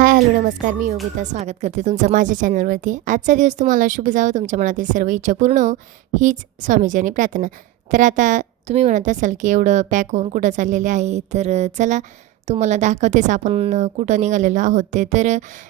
Hi hello नमस्कार. मी योगिता स्वागत करते तुमचं माझ्या चॅनलवरती. आजचा दिवस तुम्हाला शुभ जावो, तुमच्या मनातील सर्व इच्छा पूर्ण हो हीच स्वामीजींनी प्रार्थना. तर आता तुम्ही म्हणत असाल की एवढं पॅक होऊन कुठं चाललेले आहे, तर चला तुम्हाला दाखवतेच आपण कुठं निघालेलो आहोत ते. तर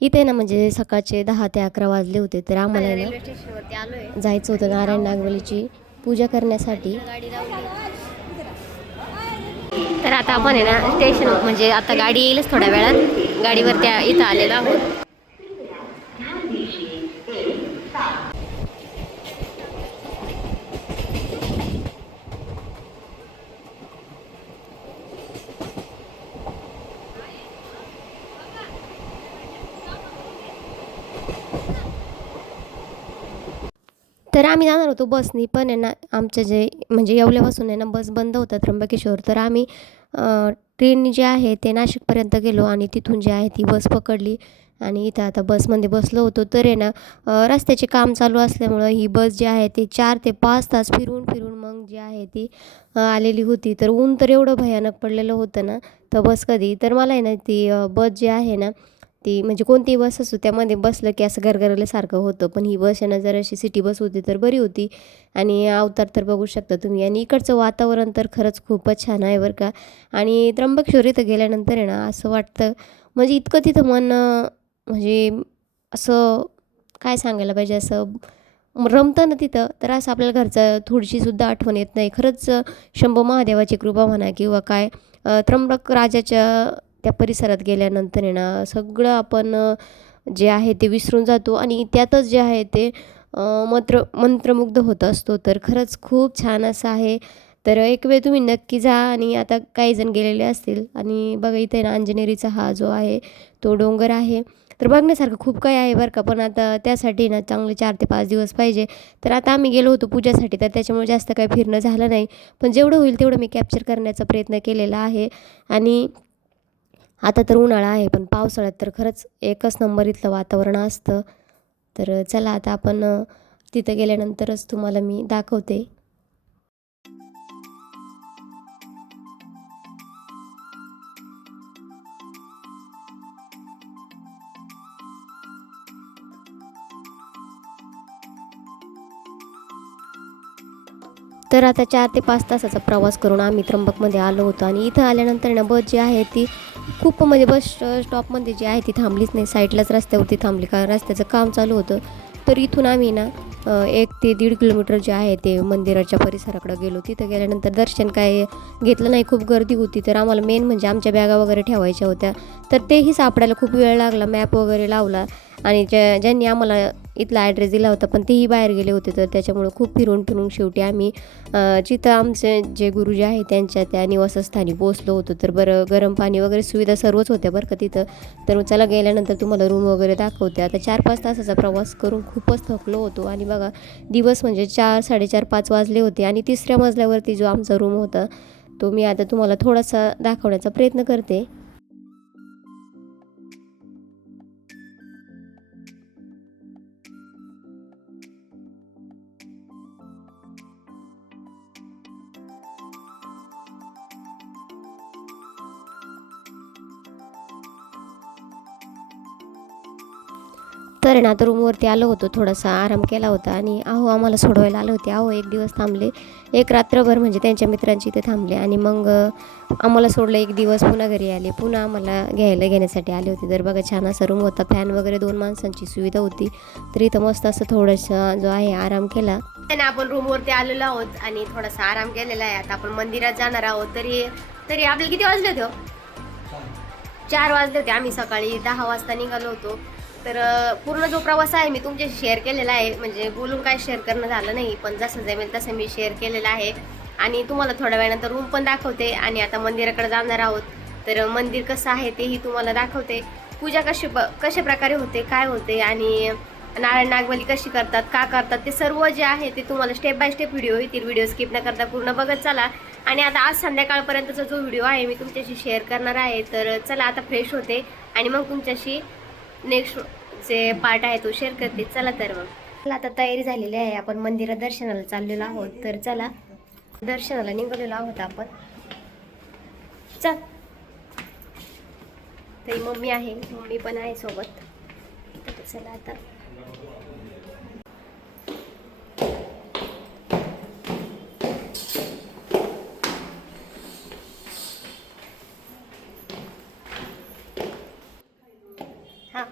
इथे ना म्हणजे सकाळचे 10 ते 11 वाजले होते. तर आम्हाला आहे रेल्वे ना स्टेशनवरती आलोय जायचं होतं आणि नारायण आहो नागवलीची पूजा करण्यासाठी. गाडी लावली. तर आता आपण आहे ना स्टेशन म्हणजे आता गाडी येईलच थोड्या वेळात. गाडीवरती इथं आलेलो आहोत. तर आम्ही जाणार होतो बसनी, पण आहे ना आमचं जे म्हणजे येवल्यापासून आहे ना बस बंद होतं त्र्यंबकेश्वर. तर आम्ही ट्रेननी जे आहे ते नाशिकपर्यंत गेलो आणि तिथून जे आहे ती बस पकडली आणि इथं आता बसमध्ये बसलो होतो. तर आहे ना रस्त्याचे काम चालू असल्यामुळं ही बस जी आहे ती 4 ते 5 तास फिरून फिरून मग जी आहे ती आलेली होती. तर ऊन तर एवढं भयानक पडलेलं होतं ना, तर बस कधी तर मला आहे ना ती बस जी आहे ना ती म्हणजे कोणतीही बस असो त्यामध्ये बसलं की असं गरगरल्यासारखं होतं. पण ही बस आहे ना जर अशी सिटी बस होती तर बरी होती. आणि अवतार तर बघू शकता तुम्ही. आणि इकडचं वातावरण तर खरंच खूपच छान आहे बरं का. आणि त्र्यंबकेश्वर इथं गेल्यानंतर आहे ना असं वाटतं म्हणजे इतकं तिथं मन म्हणजे असं काय सांगायला पाहिजे, असं रमतं ना तिथं. तर असं आपल्याला घरचं थोडीशीसुद्धा आठवण येत नाही. खरंच शंभू महादेवाची कृपा म्हणा किंवा काय त्र्यंबक राजाच्या त्या परिसरात गेल्यानंतर आहे ना सगळं आपण जे आहे ते विसरून जातो आणि त्यातच जे आहे ते मंत्रमुग्ध होत असतो. तर खरंच खूप छान असं आहे. तर एक वेळ तुम्ही नक्की जा. आणि आता काही जण गेलेले असतील आणि बघा इथे ना अंजनेरीचा हा जो आहे तो डोंगर आहे. तर बघण्यासारखं खूप काही आहे बरं का. पण आता त्यासाठी ना चांगले 4 ते 5 दिवस पाहिजे. तर आता आम्ही गेलो होतो पूजासाठी, तर त्याच्यामुळे जास्त काही फिरणं झालं नाही. पण जेवढं होईल तेवढं मी कॅप्चर करण्याचा प्रयत्न केलेला आहे. आणि आता तर उन्हाळा आहे, पण पावसाळ्यात तर खरंच एकच नंबर इथलं वातावरण असतं. तर चला आता आपण तिथं गेल्यानंतरच तुम्हाला मी दाखवते. तर आता 4 ते 5 तासाचा प्रवास करून आम्ही त्र्यंबकमध्ये आलो होतो. आणि इथं आल्यानंतर ना बस जी आहे ती खूप म्हणजे बस स्टॉपमध्ये जी आहे ती थांबलीच नाही. साईडलाच रस्त्यावरती थांबली, कारण रस्त्याचं काम चालू होतं. तर इथून आम्ही ना 1 ते 1.5 किलोमीटर जे आहे ते मंदिराच्या परिसराकडं गेलो. तिथं गेल्यानंतर दर्शन काय घेतलं नाही, खूप गर्दी होती. तर आम्हाला मेन म्हणजे आमच्या बॅगा वगैरे ठेवायच्या होत्या, तर तेही सापडायला खूप वेळ लागला. मॅप वगैरे लावला आणि ज्यांनी आम्हाला इथला ॲड्रेस दिला होता पण तेही बाहेर गेले होते. तर त्याच्यामुळं खूप फिरून फिरून शेवटी आम्ही जिथं आमचे जे गुरुजी आहे त्यांच्या त्या निवासस्थानी पोचलो होतो. तर बरं गरम पाणी वगैरे सुविधा सर्वच होत्या बरं का तिथं. तर चला गेल्यानंतर तुम्हाला रूम वगैरे दाखवते. आता 4-5 तासाचा प्रवास करून खूपच थकलो होतो. आणि बघा दिवस म्हणजे 4, 4:30, 5 वाजले होते. आणि 3ऱ्या मजल्यावरती जो आमचा रूम होता तो मी आता तुम्हाला थोडासा दाखवण्याचा प्रयत्न करते. तर ना आता रूमवरती आलो होतो, थोडासा आराम केला होता. आणि अहो आम्हाला सोडवायला आले होते. अहो एक दिवस थांबले, एक रात्रभर म्हणजे त्यांच्या मित्रांची इथे थांबले. आणि मग आम्हाला सोडलं. एक दिवस पुन्हा घरी आले, पुन्हा आम्हाला घेण्यासाठी आले होते. तर बघा छान असा रूम होता, फॅन वगैरे 2 माणसांची सुविधा होती. तर इथं मस्त असं थोडंसं जो आहे आराम केला. आपण रूमवरती आलेलो आहोत आणि थोडासा आराम केलेला आहे. आता आपण मंदिरात जाणार आहोत. तरी तरी आपल्याला किती वाजले होते? 4 वाजले होते. आम्ही सकाळी 10 वाजता निघालो होतो. तर पूर्ण जो प्रवास आहे मी तुमच्याशी शेअर केलेला आहे. म्हणजे बोलून काय शेअर करणं झालं नाही, पण जसं जमेल तसं मी शेअर केलेलं आहे. आणि तुम्हाला थोड्या वेळानंतर रूम पण दाखवते. आणि आता मंदिराकडे जाणार आहोत. तर मंदिर कसं आहे तेही तुम्हाला दाखवते. पूजा कशा प्रकारे होते, काय होते, आणि नारायण नागबली कशी करतात, का करतात, ते सर्व जे आहे ते तुम्हाला स्टेप बाय स्टेप व्हिडिओ येतील. व्हिडिओ स्किप न करता पूर्ण बघत चला. आणि आता आज संध्याकाळपर्यंतचा जो व्हिडिओ आहे मी तुमच्याशी शेअर करणार आहे. तर चला आता फ्रेश होते आणि मग तुमच्याशी नेक्स्ट जे पार्ट आहे तो शेअर करते. चला तर मग चला आता तयारी झालेली आहे. आपण मंदिरात दर्शनाला चाललेलो आहोत. तर चला दर्शनाला निघालेलो आहोत आपण. चल तरी मम्मी आहे, मम्मी पण आहे सोबत. तर चला आता हा.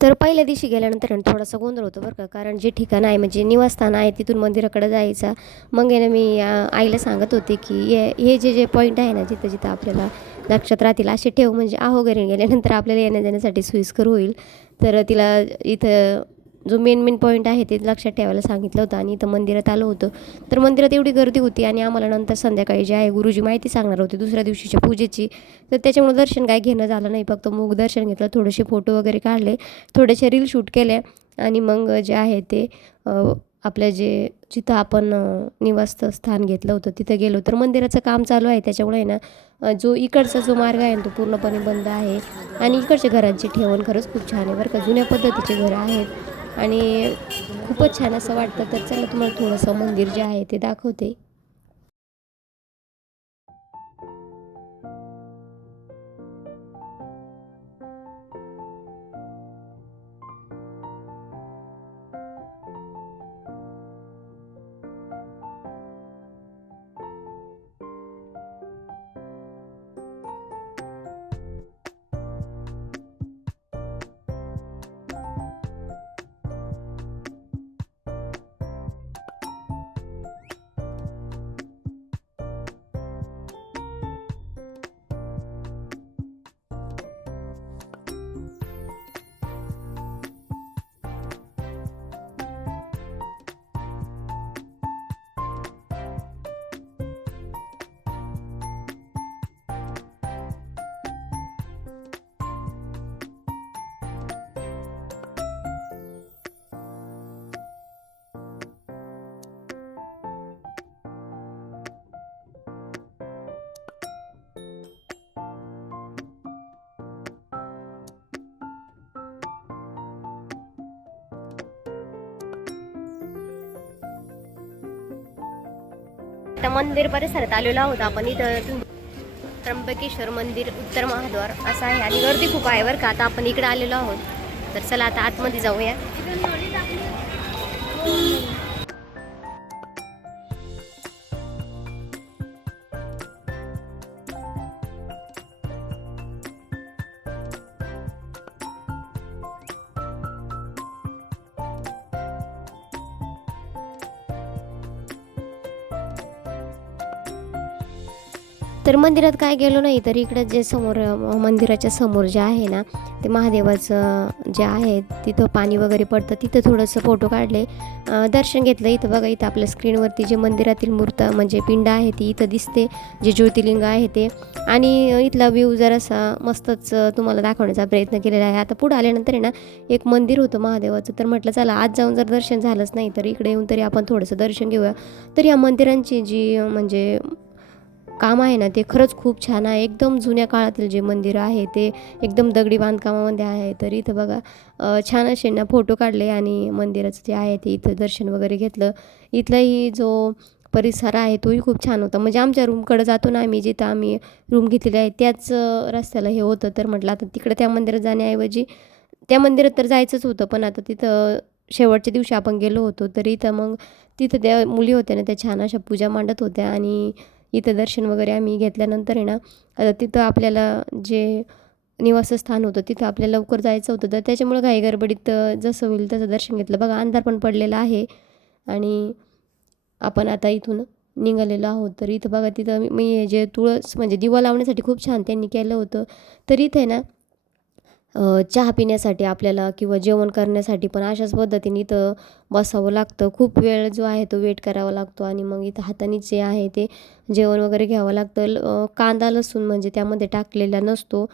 तर पहिल्या दिवशी गेल्यानंतर थोडासा गोंधळ होतो बरं का, कारण जे ठिकाण आहे म्हणजे निवासस्थान आहे तिथून मंदिराकडे जायचं. मग आहे ना मी आईला सांगत होते की हे जे पॉईंट आहे ना, जिथं जिथं आपल्याला लक्षात राहतील असे ठेव, म्हणजे घरी गेल्यानंतर आपल्याला येण्या जाण्यासाठी सोयीस्कर होईल. तर तिला इथं जो मेन पॉईंट आहे ते लक्षात ठेवायला सांगितलं होतं. आणि इथं मंदिरात आलो होतो. तर मंदिरात एवढी गर्दी होती आणि आम्हाला नंतर संध्याकाळी जे आहे गुरुजी माहिती सांगणार होते दुसऱ्या दिवशीच्या पूजेची. तर त्याच्यामुळे दर्शन काय घेणं झालं नाही, फक्त मूग दर्शन घेतलं, थोडेसे फोटो वगैरे काढले, थोडेसे रील शूट केल्या. आणि मग जे आहे ते आपल्या जिथं आपण निवासस्थान घेतलं होतं तिथं गेलो. तर मंदिराचं काम चालू आहे, त्याच्यामुळे आहे ना जो इकडचा जो मार्ग आहे ना तो पूर्णपणे बंद आहे. आणि इकडच्या घरांची ठेवण खरंच खूप छान आहे बरं का, जुन्या पद्धतीचे घरं आहेत आणि खूपच छान असं वाटतं. तर चला तुम्हाला थोडंसं मंदिर जे आहे ते दाखवते. आता मंदिर परिसरात आलेलो आहोत आपण. इथं त्र्यंबकेश्वर मंदिर उत्तर महाद्वार असं आहे आणि गर्दी खूप आहे बरं का. आता आपण इकडे आलेलो आहोत, तर चला आता आतमध्ये जाऊया. तर मंदिरात काय गेलो नाही, तर इकडं जे समोर मंदिराच्या समोर जे आहे ना ते महादेवाचं जे आहे तिथं पाणी वगैरे पडतं, तिथं थोडंसं फोटो काढले, दर्शन घेतलं. इथं बघा, इथं आपल्या स्क्रीनवरती जे मंदिरातील मूर्त म्हणजे पिंड आहे ती इथं दिसते, जे ज्योतिर्लिंग आहे ते. आणि इथला व्ह्यू जरासा मस्तच तुम्हाला दाखवण्याचा प्रयत्न केलेला आहे. आता पुढं आल्यानंतर आहे ना एक मंदिर होतं महादेवाचं, तर म्हटलं चला आज जाऊन जर दर्शन झालंच नाही तर इकडे येऊन तरी आपण थोडंसं दर्शन घेऊया. तर या मंदिरांची जी म्हणजे काम आहे ना ते खरंच खूप छान आहे. एकदम जुन्या काळातील जे मंदिर आहे ते एकदम दगडी बांधकामामध्ये आहे. तर इथं बघा छान असे ना फोटो काढले आणि मंदिराचं जे आहे ते इथं दर्शन वगैरे घेतलं. इथलाही जो परिसर आहे तोही खूप छान होता. म्हणजे आमच्या रूमकडे जातो ना आम्ही, जिथं आम्ही रूम घेतलेली आहे त्याच रस्त्याला हे होतं. तर म्हटलं आता तिकडे त्या मंदिरात जाण्याऐवजी त्या मंदिरात तर जायचंच होतं, पण आता तिथं शेवटच्या दिवशी आपण गेलो होतो. तर इथं मग तिथं त्या मुली होत्या ना त्या छान अशा पूजा मांडत होत्या आणि इथं दर्शन वगैरे आम्ही घेतल्यानंतर आहे ना आता तिथं आपल्याला जे निवासस्थान होतं तिथं आपल्याला लवकर जायचं होतं. तर त्याच्यामुळं घाई गडबडीत जसं होईल तसं दर्शन घेतलं. बघा अंधार पण पडलेला आहे आणि आपण आता इथून निघालेलो आहोत. तर इथं बघा तिथं मी जे तुळस म्हणजे दिवा लावण्यासाठी खूप छान त्यांनी केलं होतं. तर इथे आहे ना चहा पिण्यासाठी आपल्याला किंवा जेवण करण्यासाठी पण अशाच पद्धतीने इथं बसावं लागतं. खूप वेळ जो आहे तो वेट करावा लागतो आणि मग इथं हातानेच जे आहे ते जेवण वगैरे घ्यावं लागतं. कांदा लसूण म्हणजे त्यामध्ये टाकलेला नसतो.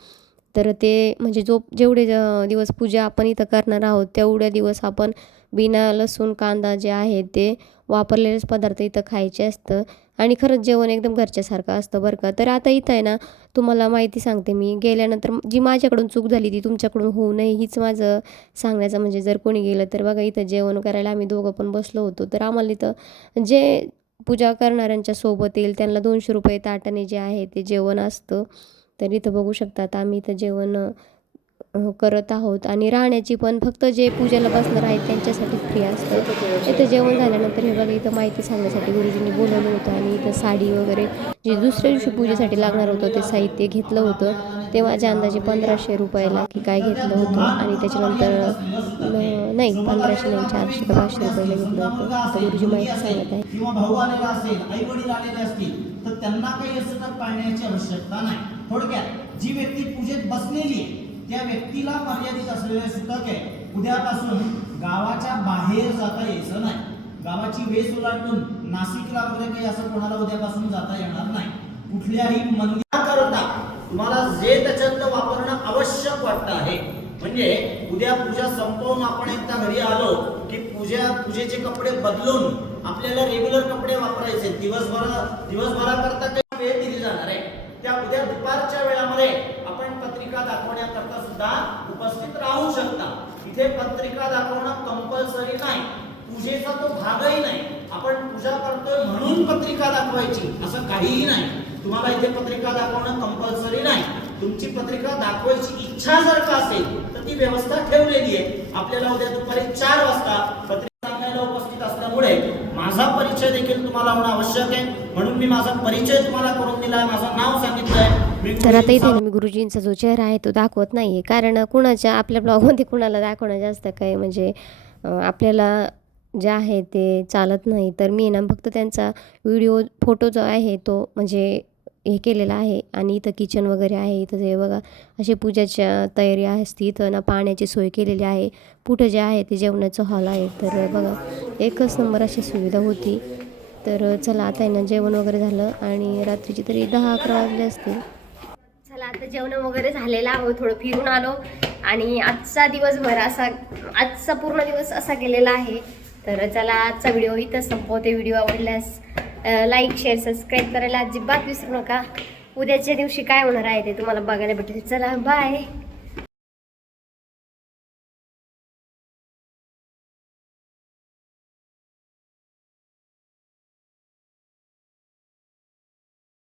तर ते म्हणजे जेवढे दिवस पूजा आपण इथं करणार आहोत तेवढ्या दिवस आपण बिना लसूण कांदा जे आहे ते वापरलेलेच पदार्थ इथं खायचे असतं आणि खरंच जेवण एकदम घरच्यासारखं असतं बरं का. तर आता इथं आहे ना तुम्हाला माहिती सांगते मी. गेल्यानंतर जी माझ्याकडून चूक झाली ती तुमच्याकडून होऊ नये हीच माझं सांगण्याचं म्हणजे जर कोणी गेलं तर बघा इथं जेवण करायला आम्ही दोघं पण बसलो होतो. तर आम्हाला इथं जे पूजा करणाऱ्यांच्या सोबत येईल त्यांना 200 रुपये ताटाने जे आहे ते जेवण असतं. तर इथं बघू शकतात आम्ही इथं जेवण करत आहोत आणि राहण्याची पण फक्त जे पूजेला बसणार आहेत त्यांच्यासाठी फ्री असतं. इथं जेवण झाल्यानंतर हे बघा इथं माहिती सांगण्यासाठी गुरुजींनी बोलवलं होतं आणि इथं साडी वगैरे जे दुसऱ्या दिवशी पूजेसाठी लागणार होतं ते साहित्य घेतलं होतं. ते माझ्या अंदाजे 1500 रुपयाला की काय घेतलं होतं आणि त्याच्यानंतर नाही 1500 नाही 400 का 500 रुपयाला घेतलं होतं. आता गुरुजी माहिती सांगत आहे. किंवा भाऊ आलेला असेल, आई वडील आलेले असतील तर त्यांना काही असं तर पाळण्याची आवश्यकता नाही. थोडक्यात जी व्यक्ती पूजेत बसलेली आहे त्या व्यक्तीला मर्यादित असलेले सूतक आहे. उद्यापासून गावाच्या बाहेर जाता यायचं नाही. गावाची वेस ओलांडून नाशिकला वगैरे काही असं कोणाला उद्यापासून जाता येणार नाही. कुठल्याही मंदिराकरता तुम्हाला जे त्याच्यातलं वापरणं आवश्यक वाटतं आहे. म्हणजे उद्या पूजा संपवून आपण एकदा घरी आलो की पूजेचे कपडे बदलून आपल्याला रेग्युलर कपडे वापरायचे. दिवसभराकरता काही वेळ दिली जाणार आहे. त्या उद्या दुपारच्या वेळामध्ये आपण पत्रिका दाखवण्याकरता सुद्धा उपस्थित राहू शकता. इथे पत्रिका दाखवणं कंपल्सरी नाही. पूजेचा तो भागही नाही. आपण पूजा करतोय म्हणून पत्रिका दाखवायची असं काहीही नाही. तुम्हाला इथे पत्रिका दाखवणं कंपल्सरी नाही. तुमची पत्रिका दाखवायची इच्छा जर का असेल तर ती व्यवस्था ठेवलेली आहे. आपल्याला उद्या दुपारी 4 वाजता पत्रिका सांगायला उपस्थित असल्यामुळे माझा परिचय देखील तुम्हाला होणं आवश्यक आहे. म्हणून मी माझा परिचय तुम्हाला करून दिला, माझं नाव सांगितलंय. तर आता इथे मी गुरुजींचा जो चेहरा आहे तो दाखवत नाही आहे कारण कुणाच्या आपल्या ब्लॉगमध्ये कुणाला दाखवणं जास्त काही म्हणजे आपल्याला जे आहे ते चालत नाही. तर मी ना फक्त त्यांचा फोटो जो आहे तो म्हणजे हे केलेला आहे आणि इथं किचन वगैरे आहे. इथं जे बघा अशी पूजाच्या तयारी असते. इथं ना पाण्याची सोय केलेली आहे. पुढं जे आहे ते जेवणाचं हॉल आहे. तर बघा एकच नंबर अशी सुविधा होती. तर चला आता आहे ना जेवण वगैरे झालं आणि रात्रीची तरी 10-11 वाजले असतील. चला आता जेवण वगैरे झालेलं आहे. थोडं फिरून आलो आणि आजचा पूर्ण दिवस असा गेलेला आहे. तर चला आजचा व्हिडिओ इथं संपवते. व्हिडिओ आवडल्यास लाईक शेअर सबस्क्राईब करायला अजिबात विसरू नका. उद्याच्या दिवशी काय होणार आहे ते तुम्हाला बघायला भेटेल. चला बाय.